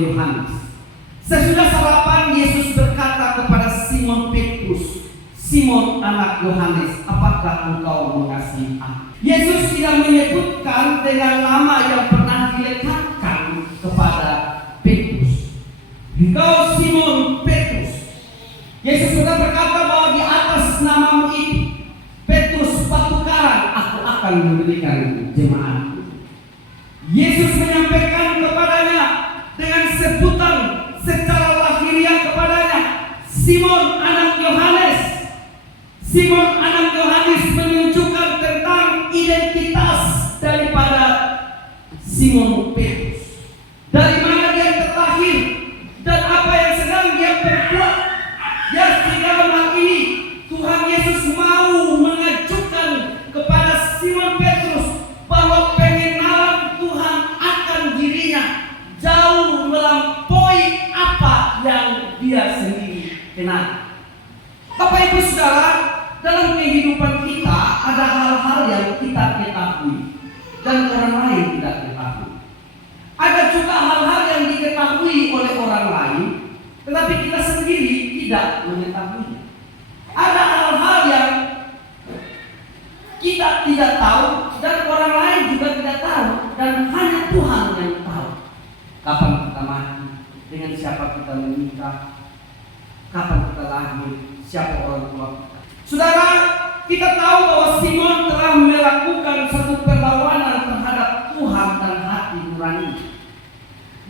Yohanes. Sesudah sarapan, Yesus berkata kepada Simon Petrus, "Simon anak Yohanes, apakah engkau mengasihi aku?" Yesus tidak menyebutkan dengan nama yang pernah dilekatkan kepada Petrus. "Engkau Simon Petrus." Yesus sudah berkata bahwa di atas namamu itu, Petrus, batu karang, aku akan memberikan jemaat. Yesus menyampaikan kepadanya dengan sebutan secara lahiriah kepadanya, "Simon anak Yohanes." Simon anak Yohanes menunjukkan tentang identitas daripada Simon Petrus. Dari mana dia terlahir dan apa yang sedang dia perbuat. Ya, dalam hal ini Tuhan Yesus mau mengajukan kepada Simon Petrus bahwa pengenalan Tuhan akan dirinya jauh melampaui apa yang dia sendiri kenal. Bapak Ibu Saudara, dalam kehidupan kita ada hal-hal yang kita ketahui dan orang lain tidak ketahui. Ada juga hal-hal yang diketahui oleh orang lain, tetapi kita sendiri tidak mengetahui. Ada hal-hal yang kita tidak tahu dan orang lain juga tidak tahu, dan hanya Tuhan yang tahu. Kapan kita mati, dengan siapa kita menikah, kapan kita lahir, siapa orang tua kita. Saudara, kita tahu bahwa Simon telah melakukan satu perlawanan terhadap Tuhan dan hati nurani.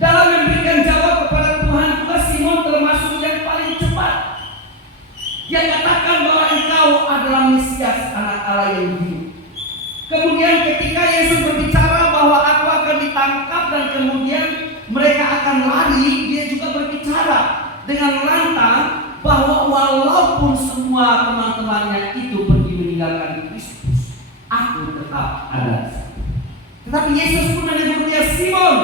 Dalam memberikan jawab kepada Tuhan juga Simon termasuk yang paling cepat. Dia katakan bahwa engkau adalah Mesias, anak Allah yang hidup. Kemudian ketika Yesus berbicara bahwa aku akan ditangkap dan kemudian mereka akan lari, dia juga berbicara dengan lantang bahwa walaupun semua teman-temannya itu pergi meninggalkan Kristus, aku tetap ada. Tetapi Yesus pun menegur dia, "Simon,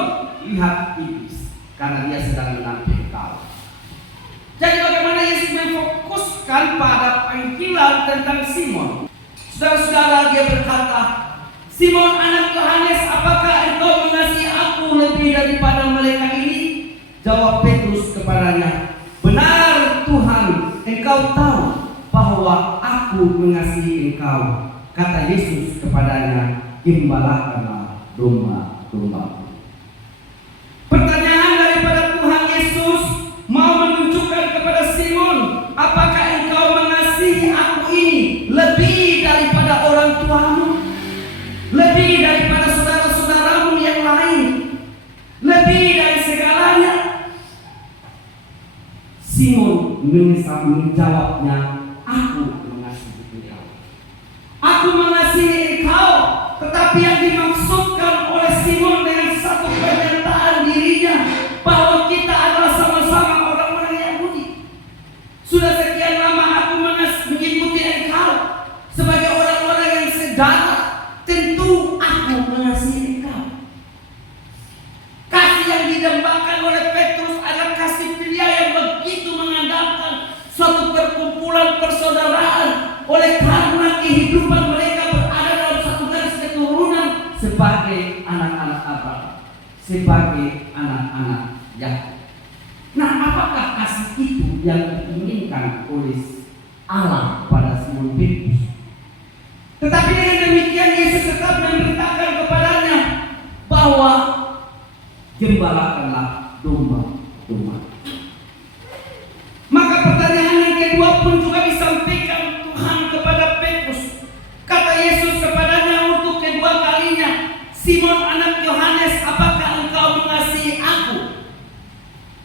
lihat iblis, karena dia sedang menanti engkau." Jadi bagaimana Yesus memfokuskan pada panggilan tentang Simon? Saudara-saudara, dia berkata, "Simon anak Yohanes, apakah engkau mengasihi aku lebih daripada mereka ini?" Jawab Petrus kepadanya, "Benar Tuhan, engkau tahu bahwa aku mengasihi engkau." Kata Yesus kepadanya, "Gembalakanlah domba-domba." Pertanyaan daripada Tuhan Yesus mau menunjukkan kepada Simon, apakah engkau mengasihi aku ini lebih daripada orang tuamu, lebih daripada saudara-saudaramu yang lain, lebih dari segalanya? Simon menjawabnya, "Aku mengasihi engkau. Aku mengasihi engkau." Tetapi yang dimaksudkan oleh Simon dengan satu pernyataan dirinya bahwa kita adalah sama-sama orang-orang Yahudi. Sudah sekian lama aku mengikuti engkau sebagai orang-orang yang sedarah. Tentu aku mengasihi engkau. Kasih yang didambakan oleh Petrus adalah kasih pria yang begitu mengandalkan suatu perkumpulan persaudaraan, oleh karena kehidupan mereka berada dalam satu garis keturunan sebagai anak-anak Abraham, sebagai anak-anak Yakub. Nah, apakah kasih itu yang diinginkan oleh Allah pada Simon Petrus? Tetapi dengan demikian Yesus tetap memberitakan kepadanya bahwa gembalakanlah domba-domba. Maka pertanyaan yang kedua pun juga disampaikan Tuhan kepada Petrus. Kata Yesus kepadanya untuk kedua kalinya, "Simon anak Yohanes, apakah engkau mengasihi aku?"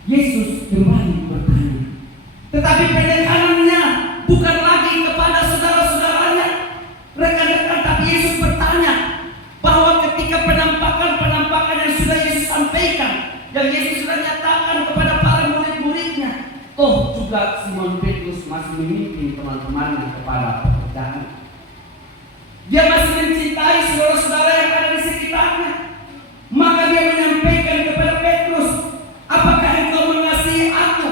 Yesus kembali bertanya, tetapi penekanannya bukan lagi kepada saudara-saudaranya, rekan-rekan, tapi Yesus bertanya bahwa ketika penampakan yang sudah Yesus sampaikan, yang Yesus sudah nyatakan kepada para murid-muridnya, toh juga Simon Petrus masih memimpin teman-temannya kepada pekerjaan. Dia masih mencintai saudara-saudara yang ada di sekitarnya. Maka dia menyampaikan kepada Petrus, "Apakah engkau mengasihi aku?"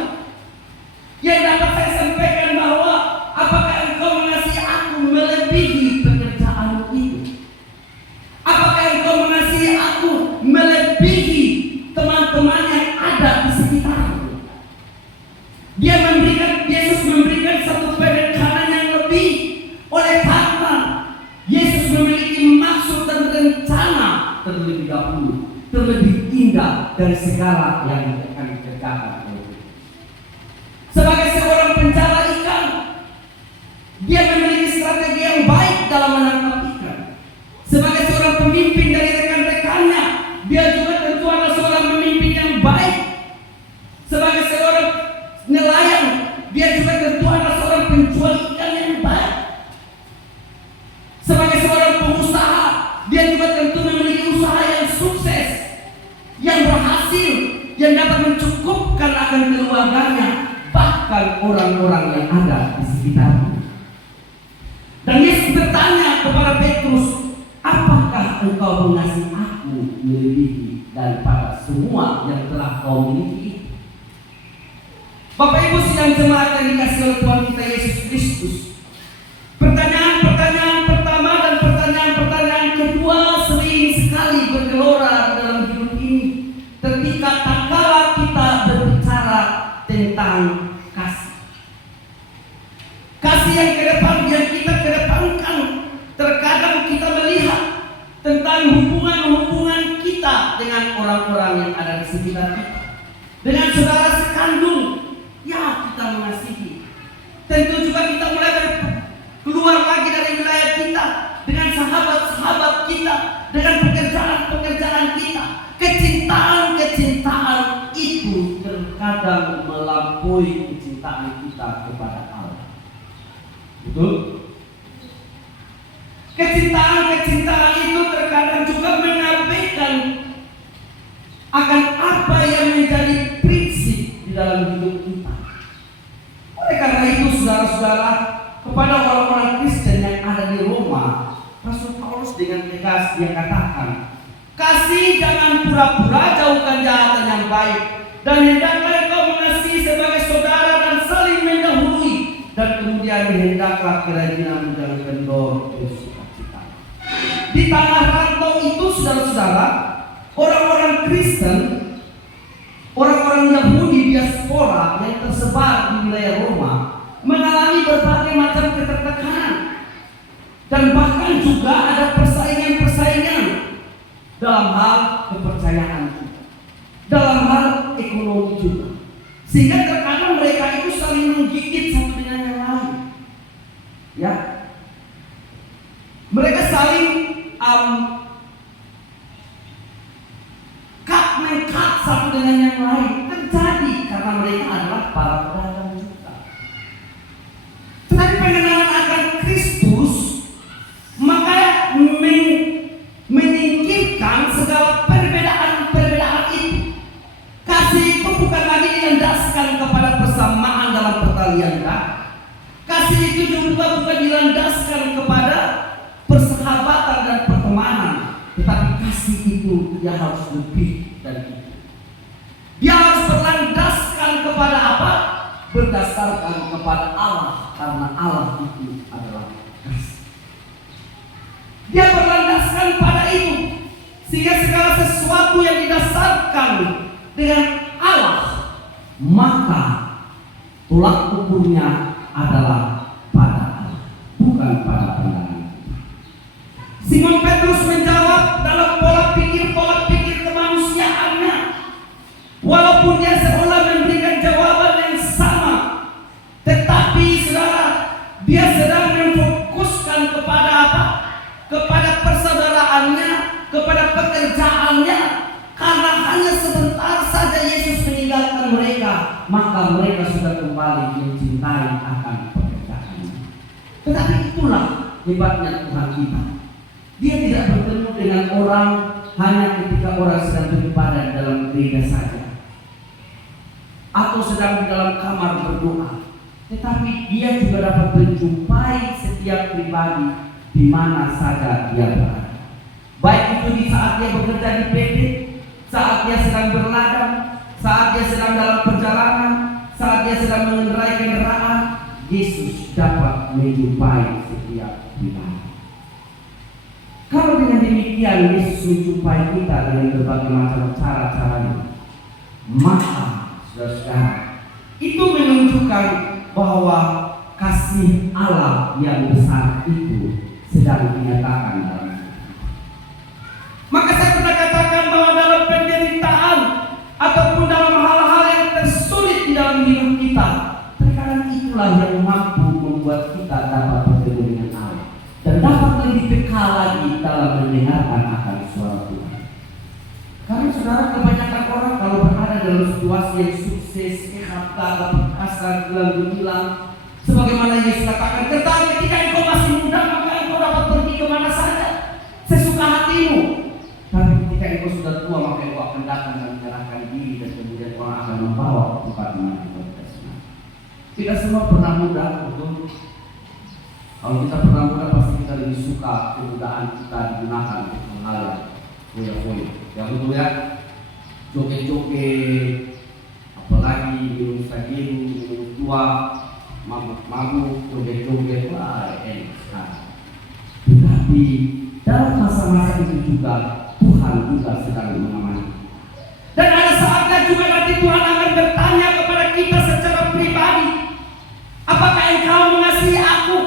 Yang dapat saya sampaikan bahwa apakah engkau mengasihi aku melebihi pekerjaanmu itu? Apakah engkau mengasihi aku melebihi teman-teman yang ada di terhindar dari segala yang akan dikerjakan oleh Tuhan. Sebagai seorang pencari ikan, dia memiliki strategi yang baik dalam menangkap ikan. Sebagai seorang pemimpin dari rekan-rekannya, dia juga tentu adalah seorang pemimpin yang baik. Sebagai seorang nelayan, dia juga tentu adalah seorang penjual ikan yang baik. Sebagai seorang pengusaha, dia juga tentu memiliki usaha yang sukses, yang berhasil, yang dapat mencukupkan akan keluarganya, bahkan orang-orang yang ada di sekitarnya. Dan Yesus bertanya kepada Petrus, apakah engkau mengasihi aku melebihi daripada semua yang telah kau miliki? Bapak Ibu sidang jemaat yang dikasihi oleh Tuhan kita Yesus Kristus, pertanyaan pertama dan pertanyaan kedua sering sekali bergelora dalam hidup ini ketika tatkala kita berbicara tentang kasih. Kasih yang kita kedepankan, terkadang kita melihat tentang hubungan kita dengan orang-orang yang ada di sekitar kita, dengan saudara sekandung, ya kita mengasihi. Tentu juga kita mulai keluar lagi dari wilayah kita, dengan sahabat-sahabat kita, dengan pekerjaan kita. Kecintaan itu terkadang melampaui kecintaan kita kepada Allah. Betul? Kecintaan itu terkadang juga mengabaikan akan apa yang menjadi prinsip di dalam hidup kita. Oleh karena itu, saudara-saudara, kepada orang-orang Kristen yang ada di Roma, Rasul Paulus dengan tegas dia katakan, kasih jangan pura-pura, jauhkan kejahatan yang baik, dan hendaklah engkau mengasihi sebagai saudara dan saling mendahului, dan kemudian hendaklah kerajinan menjaga kendor bersukacita. Di tanah rantau itu, saudara-saudara, orang-orang Kristen, orang-orang Yahudi diaspora yang tersebar di wilayah Roma mengalami berbagai macam ketertekanan, dan bahkan juga ada persaingan dalam hal kepercayaan juga, dalam hal ekonomi juga, sehingga terkadang mereka itu saling menggigit satu dengan yang lain. Ya, mereka saling cut satu dengan yang lain. Terjadi karena mereka adalah para pedagang juga. Tetapi pengenalan akan Kristus maka menyingkirkan segala perbedaan itu. Kasih itu bukan lagi dilandaskan kepada persamaan dalam pertalian darah. Kasih itu juga bukan dilandaskan kepada persahabatan dan pertemanan, tetapi kasih itu dia harus lebih dari itu. Dia harus berlandaskan kepada apa? Berdasarkan kepada Allah, karena Allah itu adalah kasih. Dia berlandaskan pada itu, sehingga segala sesuatu yang didasarkan dengan Allah, maka tolak ukurnya adalah pada Allah, bukan pada pandangan. Simon Petrus menjawab dalam pola pikir kemanusiaannya, walaupun dia seolah memberikan jawaban yang sama, tetapi saudara, dia sedang memfokuskan kepada apa? Kepada persaudaraannya, kepada pekerjaannya. Karena hanya sebentar saja Yesus meninggalkan mereka, maka mereka sudah kembali mencintai akan pekerjaannya. Tetapi itulah hebatnya Tuhan kita. Dia tidak bertemu dengan orang hanya ketika orang sedang beribadah dalam gereja saja, atau sedang di dalam kamar berdoa, tetapi dia juga dapat menjumpai setiap pribadi di mana saja dia berada. Baik itu di saat dia bekerja di PT, saat dia sedang berladang, saat dia sedang dalam perjalanan, saat dia sedang mengendarai kendaraan, Yesus dapat menjumpai setiap pribadi. Kalau dengan demikian Yesus menjumpai kita dengan berbagai macam cara-caranya, maka saudara, itu menunjukkan bahwa kasih Allah yang besar itu sedang dinyatakan dalam hidup. Maka saya pernah katakan bahwa dalam penderitaan dalam situasi yang sukses, harta, perkasa, gelang gemilang. Sebagaimana Yesus katakan, ketika engkau masih muda, maka engkau dapat pergi kemana saja sesuka hatimu. Tapi ketika engkau sudah tua, maka engkau akan datang dan menyerahkan diri, dan kemudian orang akan membawa ke tempat di mana engkau tidak senang. Kita semua pernah muda, betul? Kalau kita pernah muda, pasti kita lebih suka kemudahan kita digunakan untuk hal yang foya-foya. Ya betul ya? Joget-joget, apalagi minum sagu, minum tua, mabuk-mabuk, joget-joget, wah enak sekali. Tetapi dalam masa-masa itu juga Tuhan juga sedang mengamati. Dan ada saatnya juga nanti Tuhan akan bertanya kepada kita secara pribadi, apakah engkau mengasihi aku?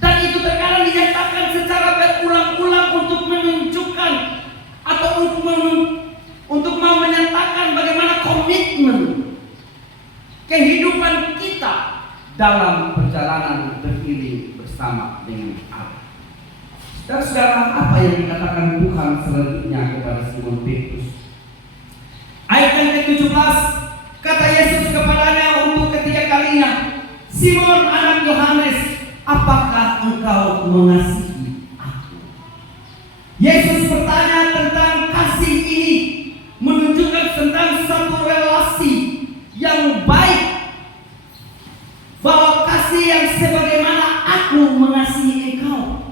Dan itu terkadang dinyatakan secara berulang-ulang untuk menunjukkan atau untuk mau menyatakan bagaimana komitmen kehidupan kita dalam perjalanan beriring bersama dengan Allah. Saudara, apa yang dikatakan Tuhan selanjutnya kepada Simon Petrus? Ayat yang ke-17, kata Yesus kepadanya untuk ketiga kalinya, Simon anak Yohanes, apakah engkau mengasihi aku? Yesus bertanya tentang kasih ini, menunjukkan tentang satu relasi yang baik, bahwa kasih yang sebagaimana aku mengasihi engkau.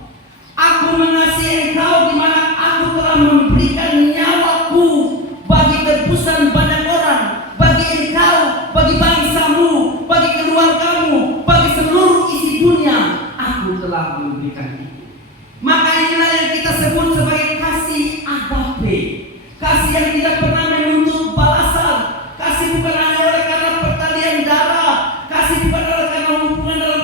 Aku mengasihi engkau di mana aku telah memberikan nyawaku bagi tebusan banyak orang, bagi engkau, bagi bangsamu, bagi keluargamu, bagi seluruh isi dunia. Aku telah memberikan itu. Maka inilah yang kita sebut sebagai kasih agape. Kasih yang tidak pernah menuntut balasan. Kasih bukan hanya oleh karena pertalian darah. Kasih bukan oleh karena hubungan dalam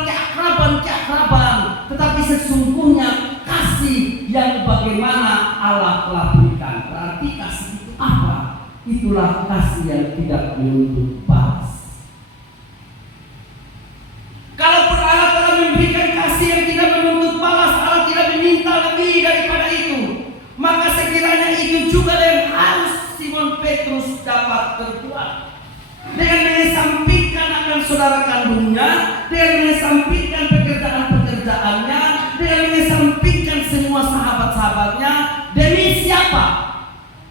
keakraban, tetapi sesungguhnya kasih yang bagaimana Allah telah berikan. Berarti kasih itu apa? Itulah kasih yang tidak menuntut balas. Kalaupun Allah telah memberikan kasih yang tidak menuntut balas, Allah tidak meminta lebih daripada itu. Maka sekiranya itu juga yang harus Simon Petrus dapat berbuat. Dengan mengesampingkan akan saudara kandungnya, dengan mengesampingkan pekerjaan-pekerjaannya, dengan mengesampingkan semua sahabat-sahabatnya, demi siapa?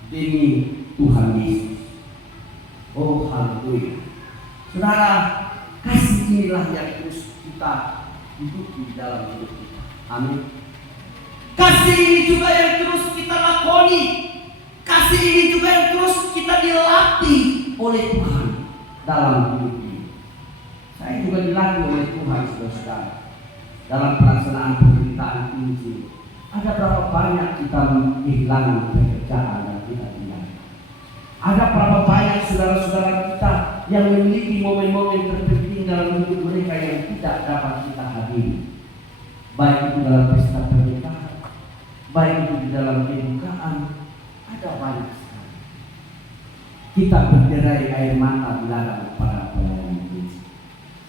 Demi Tuhan Yesus. Oh haleluya. Saudara, kasih inilah yang terus kita hidupi di dalam hidup kita. Amin. Kasih ini juga yang terus kita lakoni. Kasih ini juga yang terus kita dilatih oleh Tuhan dalam hidup ini. Saya juga dilatih oleh Tuhan, saudara-saudara, dalam pelaksanaan pemberitaan Injil. Ada berapa banyak kita kehilangan pekerjaan dan kita tinggal. Ada berapa banyak saudara-saudara kita yang memiliki momen-momen terpenting dalam hidup mereka yang tidak dapat kita hadiri. Baik itu dalam pesta pernikahan, baik itu di dalam kedukaan, ada banyak sekali. Kita berderai air mata di ladang para pelayan Yesus.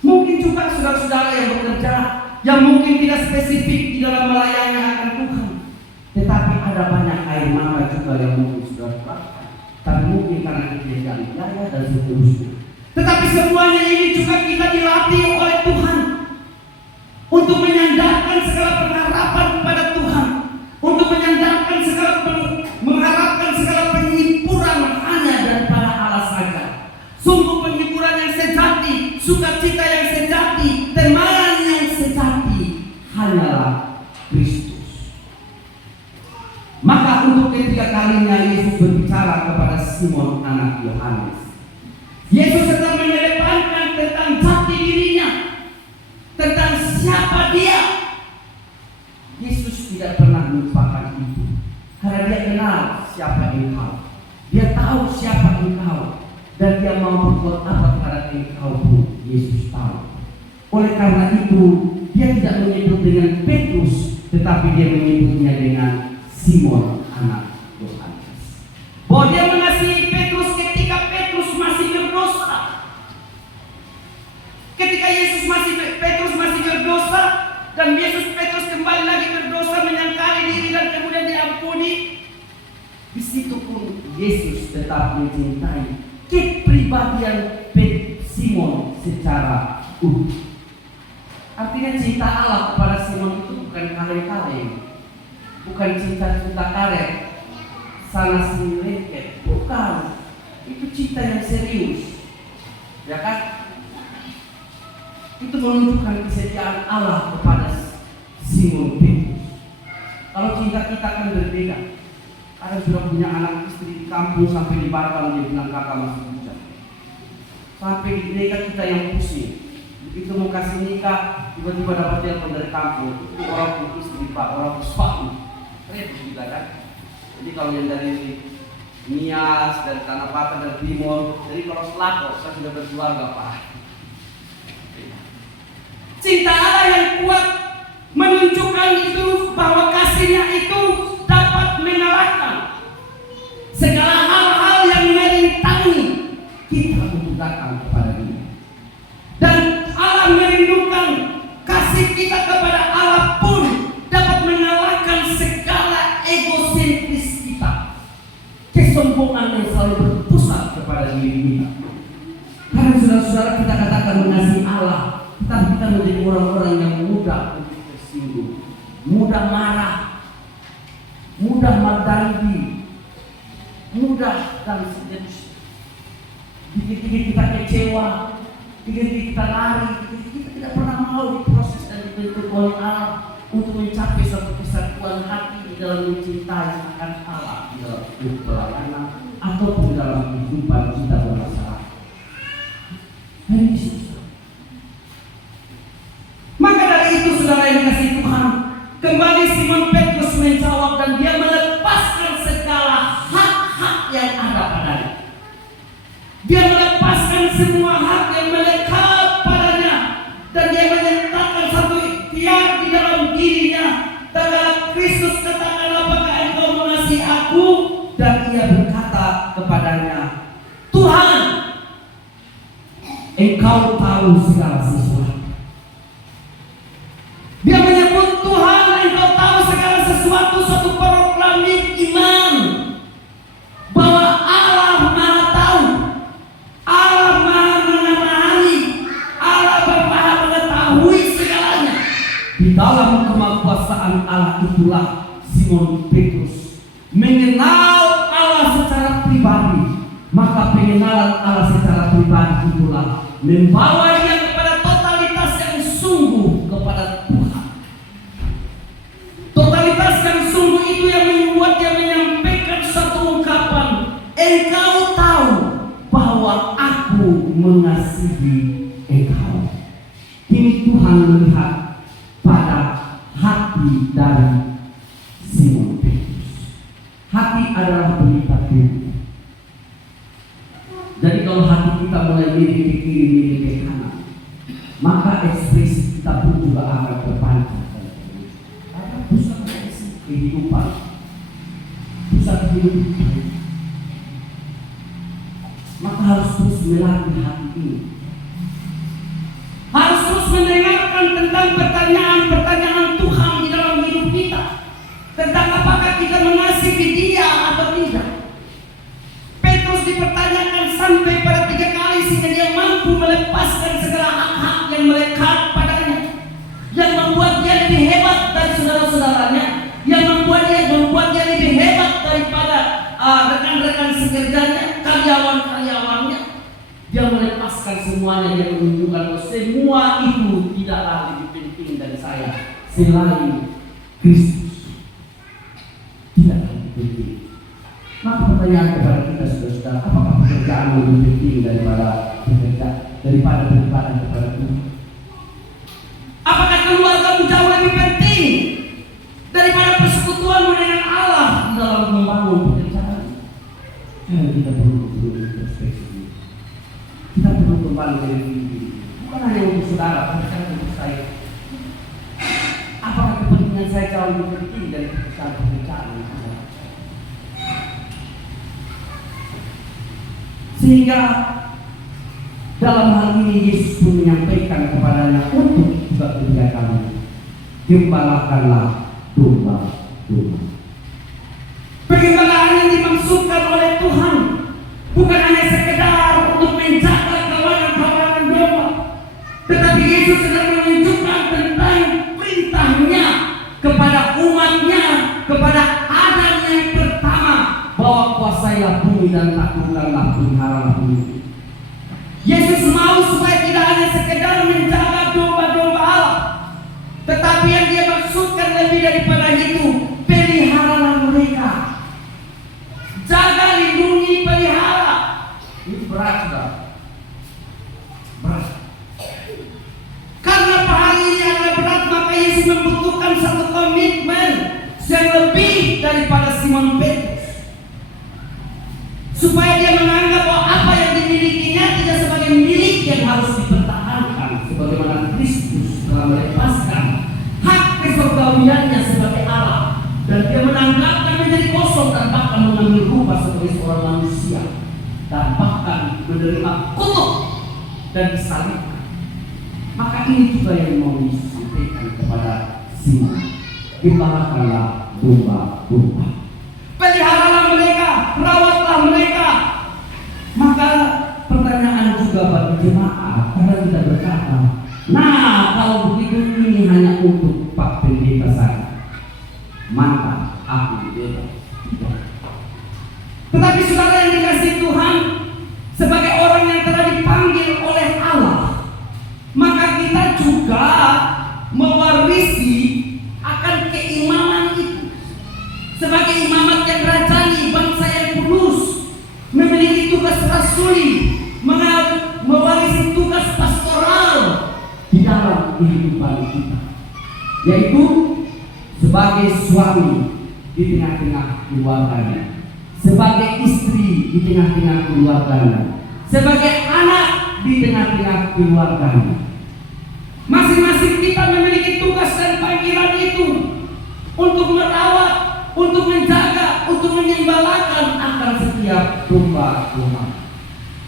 Mungkin juga saudara-saudara yang bekerja, yang mungkin tidak spesifik di dalam melayani akan Tuhan, tetapi ada banyak air mata juga yang mungkin sudah terpakai, tapi mungkin karena kejadian biaya dan seterusnya. Tetapi semuanya ini juga kita dilatih oleh Tuhan untuk menyandarkan segala pengharapan kepada Tuhan, untuk menyandarkan mengharapkan segala penghiburan hanya daripada Allah saja. Sungguh penghiburan yang sejati, sukacita yang sejati, temanan yang sejati hanyalah Kristus. Maka untuk ketiga kalinya Yesus berbicara kepada Simon anak Yohanes. Yesus sedang mengedepankan tentang jati dirinya, tentang siapa dia. Yesus tidak pernah melupakan itu, karena dia kenal siapa engkau. Dia tahu siapa engkau, dan dia mau berbuat apa kepada engkau pun Yesus tahu. Oleh karena itu, dia tidak menyebut dengan Petrus, tetapi dia menyebutnya dengan Simon anak Yohanes. Bahwa dia mengasihi Petrus ketika Petrus masih berdosa. Ketika Petrus masih berdosa, dan Petrus kembali lagi berdosa, menyangkali diri dan kemudian diampuni, di situ pun Yesus tetap mencintai kepribadian Simon secara utuh. Artinya cinta Allah kepada Simon itu bukan kaleng-kaleng, bukan cinta-cinta karet, sana sini lengket, bukan. Itu cinta yang serius, ya kan? Itu menunjukkan kesetiaan Allah kepada Simon Petrus. Kalau cinta kita kan berbeda. Ada sudah punya anak istri di kampung sampai di Batam dia bilang kakak masih hujan. Sampai di gereja kita yang pusing. Begitu mau kasih nikah, tiba-tiba dapat telepon dari kampung. Itu orang pun istri pak, orang suami. Repot juga kan. Jadi kalau yang dari Nias, dari Tanah Pata, dari Timur, jadi kalau selako saya sudah berkeluarga pak. Cinta Allah yang kuat menunjukkan itu bahwa kasihnya itu dapat mengalahkan segala hal-hal yang merintangi kita untuk datang kepada Dia. Dan Allah merindukan kasih kita kepada Allah pun dapat mengalahkan segala egosentris kita, kesombongan yang selalu berpusat kepada diri kita. Karena saudara-saudara kita katakan mengasihi Allah, tetapi kita menjadi orang-orang yang mudah untuk tersinggung, mudah marah, mudah mendandi, mudah dan seterusnya. Dikit-dikit kita kecewa, dikit-dikit kita lari, dikit-dikit kita tidak pernah mau diproses dan dibentuk oleh Allah untuk mencapai suatu kesatuan hati di dalam mencintai akan Allah di dalam hidup pelayanan ataupun dalam kehidupan kita bermasyarakat. Hari susah. Maka dari itu saudara yang dikasihi Tuhan, kembali Simon Petrus menjawab dan dia melepaskan segala hak-hak yang ada padanya. Dia melepaskan semua hak yang melekat padanya dan dia menyatakan satu ikhtiar di dalam dirinya. Dalam Kristus katakan, apakah engkau mengasihi aku? Dan ia berkata kepadanya, Tuhan, engkau tahu segala sesuatu. Dia menyebut Tuhan, engkau tahu segala sesuatu, suatu proklamasi iman bahwa Allah Maha tahu, Allah Maha mengenali, Allah Maha mengetahui segalanya. Di dalam kemakuasaan Allah itulah Simon Petrus mengenal Allah secara pribadi. Maka pengenalan Allah secara pribadi itulah membawa dia kepada totalitas yang sungguh kepada Tuhan. Totalitas yang sungguh itu yang membuat dia menyampaikan satu ungkapan, engkau tahu bahwa aku mengasihi engkau. Ini Tuhan melihat pada hati dari Simon Petrus. Hati adalah berita kehidupan. Jadi kalau hati kita mulai miring ke kiri, miring ke kanan, maka ekspresi kita pun juga akan terpancar. Karena pusat kehidupan, pusat kehidupan, maka harus terus melatih hati ini. Harus terus mendengarkan tentang pertanyaan-pertanyaan Tuhan di dalam hidup kita, tentang apakah kita mengasihi Dia atau tidak. Petrus dipertanyakan sampai pada 3 kali sehingga dia mampu melepaskan segala hak-hak yang melekat padanya, yang membuat dia lebih hebat dari saudara-saudaranya, yang membuat dia lebih hebat daripada rekan-rekan sekerjanya, karyawan-karyawannya. Dia melepaskan semuanya, dia menunjukkan bahwa semua itu tidaklah lebih penting dari saya selain Kristus. Tidaklah lebih penting. Maka pertanyaan kepada kita saudara-saudara, apakah pekerjaan lebih penting daripada beribadah kepada Tuhan? Apakah keluargamu jauh lebih penting daripada persekutuanmu dengan Allah di dalam membangun pekerjaan? Kita perlu introspeksi. Kita perlu kembali dari diri. Bukan hanya untuk saudara, bukan untuk saya. Apakah kepentingan saya jauh lebih penting dari pekerjaan? Sehingga dalam hal ini Yesus pun menyampaikan kepadanya untuk juga kerja kami, gembalakanlah domba-domba. Pengembalaan yang dimaksudkan dimaksudkan oleh Tuhan bukan hanya sekedar untuk menjaga kawanan-kawanan domba, tetapi Yesus sedang menunjukkan tentang perintahnya kepada umatnya, kepada Adam yang pertama, bahwa kuasailah bumi dan taklukkanlah, peliharalah bumi. Yesus mau supaya tidak hanya sekedar menjaga domba-domba Allah, tetapi yang dia maksudkan lebih daripada itu, peliharalah mereka. Jaga, lindungi, pelihara. Ini berat, sudah. Berat. Karena hari ini adalah berat, maka Yesus membutuhkan satu komitmen yang lebih daripada Simon Petrus, supaya dia menganggap bahwa apa yang dimilikinya tidak sebagai milik yang harus dipertahankan, sebagaimana Kristus telah melepaskan hak kesurgawiannya sebagai Allah, dan dia menanggapkan menjadi kosong dan bahkan mengambil rupa sebagai seorang manusia, dan bahkan menerima kutuk dan disalibkan. Maka ini juga yang mau disampaikan kepada Simon: gembalakanlah domba-domba, peliharalah mereka, rawatlah mereka. Maka pertanyaan juga bagi jemaat, karena kita berkata, nah kalau begitu ini hanya untuk Pak Pendeta saja, maka aku bebas. Tetapi saudara yang dikasihi Tuhan, sebagai orang yang telah dipanggil oleh Allah, maka kita juga mewarisi akan keimaman itu. Sebagai imamat yang rajani, bangsa yang kudus, memiliki tugas rasuli, mewarisi tugas pastoral di dalam kehidupan kita, yaitu sebagai suami di tengah-tengah keluarganya, sebagai istri di tengah-tengah keluarganya, sebagai anak di tengah-tengah keluarganya. Masing-masing kita memiliki tugas dan panggilan itu untuk merawat, untuk menjaga, untuk menyembalakan akan setiap domba-domba,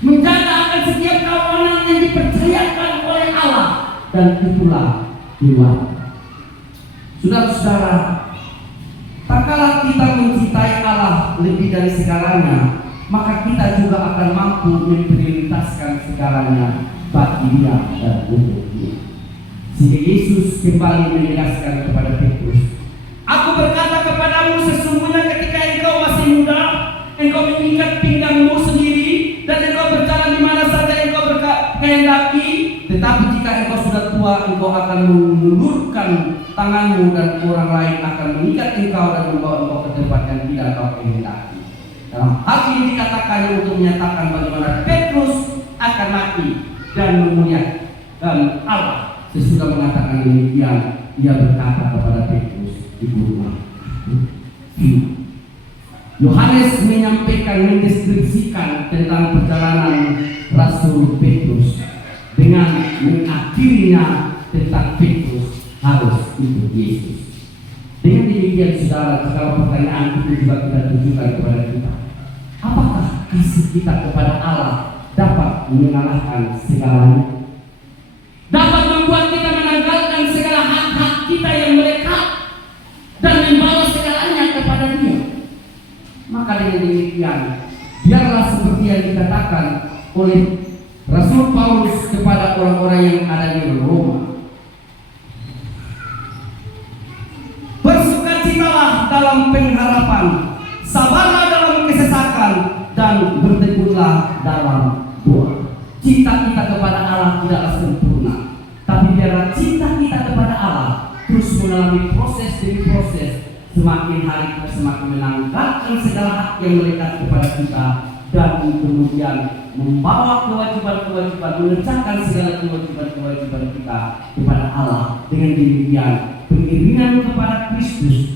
menjaga akan setiap kawanan yang dipercayakan oleh Allah, dan itulah keluarga. Saudara-saudara, tak kalah kita mencintai Allah lebih dari segalanya, maka kita juga akan mampu memprioritaskan segalanya bagi Dia dan untuk Dia. Sehingga Yesus kembali menegaskan kepada Petrus, aku berkata kepadamu, sesungguhnya ketika engkau masih muda, engkau mengikat pinggangmu sendiri, dan engkau berjalan di mana saja engkau kehendaki. Tetapi jika engkau sudah tua, engkau akan mengulurkan tanganmu, dan orang lain akan mengikat engkau dan membawa engkau ke tempat yang tidak engkau kehendaki. Dalam hal ini dikatakannya untuk menyatakan bagaimana Petrus akan mati dan memuliakan Allah. Sesudah mengatakan demikian, ia berkata kepada Petrus, ibunya. Yohanes menyampaikan, mendeskripsikan tentang perjalanan Rasul Petrus dengan mengakhirinya tentang Petrus harus ikut Yesus. Dengan demikian, saudara, segala pertanyaan itu juga kita tujukan kepada kita. Apakah kasih kita kepada Allah dapat mengalahkan segalanya? Dapat membuat kita menanggalkan segala hak-hak kita yang melekat dan membawa segalanya kepada Dia? Maka dengan demikian, biarlah seperti yang dikatakan oleh Rasul Paulus kepada orang-orang yang ada di Roma, bersukacitalah dalam pengharapan, sabarlah dalam kesesakan, dan bertekunlah dalam doa. Cinta kita kepada Allah tidaklah sempurna, tapi biarlah cinta kita kepada Allah terus mengalami proses demi proses, semakin hari semakin menanggalkan segala hak yang melekat kepada kita, dan kemudian membawa kewajiban-kewajiban, mengerjakan segala kewajiban-kewajiban kita kepada Allah. Dengan demikian, pengiringan kepada Kristus